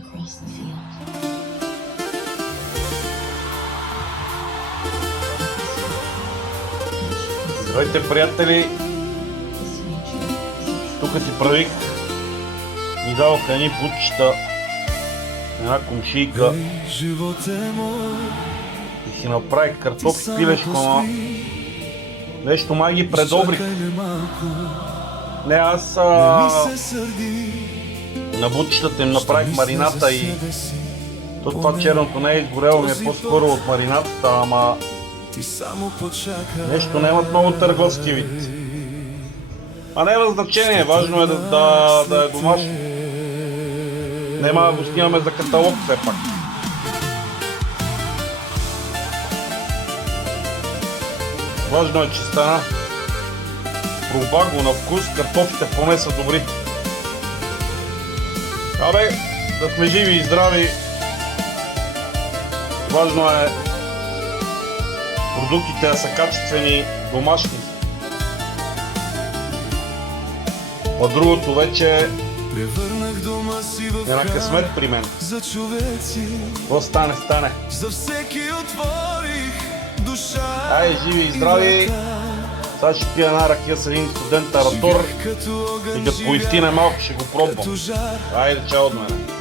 across the field. Здравейте, приятели! Тук ти правих. Ми дадоха едни бутчета, една комшийка и си направих картофи пилешко, но нещо май ги предобрих. Не, аз на бутчетата им направих марината и това черното не е изгорело, ми е по-скоро от маринатата, ама нещо нямат много търговски вид. А няма значение, важно е да е домашно. Нема да го снимаме за каталог все пак. Важно е, че стана. Проба го на вкус, картофите поне са добри. Абе, да сме живи и здрави. Важно е продуктите да са качествени, домашни. А другото вече е на късмет при мен. Какво стане? Ай, живи и здрави! Сега ще пия една ракия с един студент аратор и като поистине малко ще го пробвам. Айде, чао от мене!